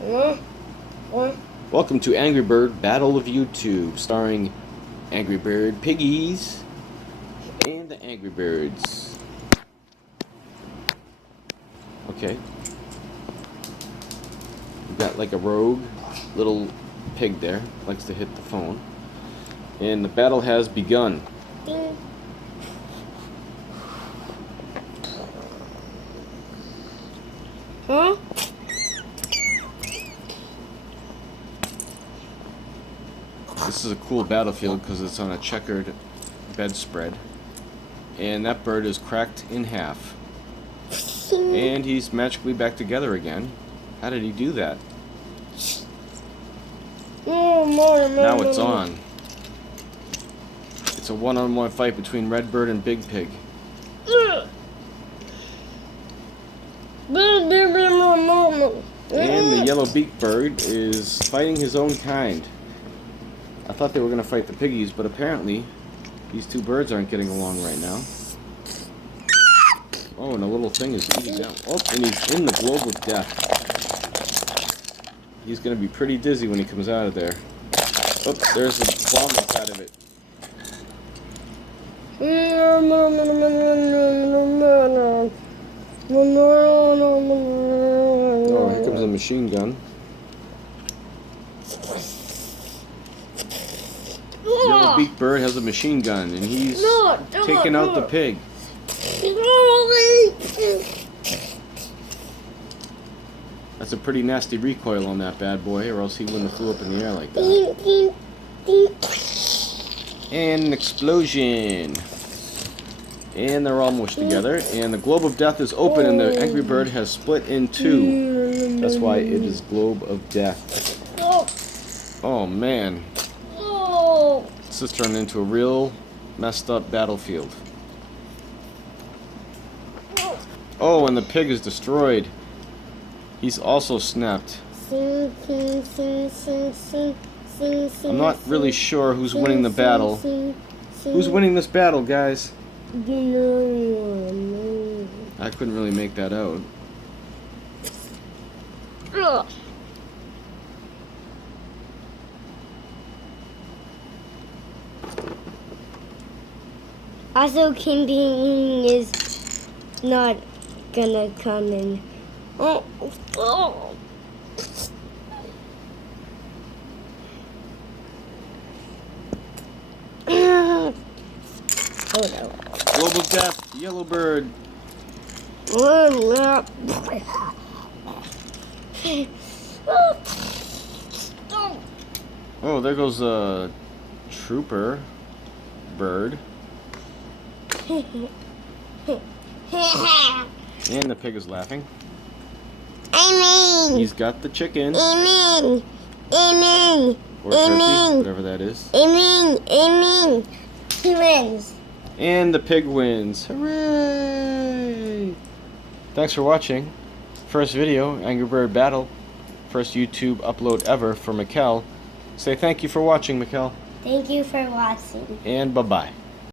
Welcome to Angry Bird Battle of YouTube, starring Angry Bird Piggies and the Angry Birds. Okay. We've got like a rogue little pig there, likes to hit the phone. And the battle has begun. Ding. Huh? This is a cool battlefield because it's on a checkered bedspread. And that bird is cracked in half. And he's magically back together again. How did he do that? Now it's on. It's a one-on-one fight between Red Bird and Big Pig. And the yellow-beaked bird is fighting his own kind. I thought they were going to fight the piggies, but apparently these two birds aren't getting along right now. Oh, and the little thing is eating down. Oh, and he's in the globe of death. He's going to be pretty dizzy when he comes out of there. Oh, there's a bomb inside of it. Oh, here comes a machine gun. Yellow-beaked bird has a machine gun, and he's taking out the pig. That's a pretty nasty recoil on that bad boy, or else he wouldn't have flew up in the air like that. And an explosion. And they're all mushed together. And the globe of death is open, and the angry bird has split in two. That's why it is globe of death. Oh man. This has turned into a real messed up battlefield. Oh, and the pig is destroyed. He's also snapped. I'm not really sure who's winning the battle. Who's winning this battle, guys? I couldn't really make that out. Also, King Bean is not gonna come in. Oh no. Globe of death, yellow bird. Oh, there goes a trooper bird. And the pig is laughing. Amen. He's got the chicken. Amen. Amen. Or turkey, whatever that is. Amen. Amen. He wins. And the pig wins. Hooray! Thanks for watching. First video, Angry Bird Battle. First YouTube upload ever for Mikkel. Say thank you for watching, Mikkel. Thank you for watching. And bye-bye.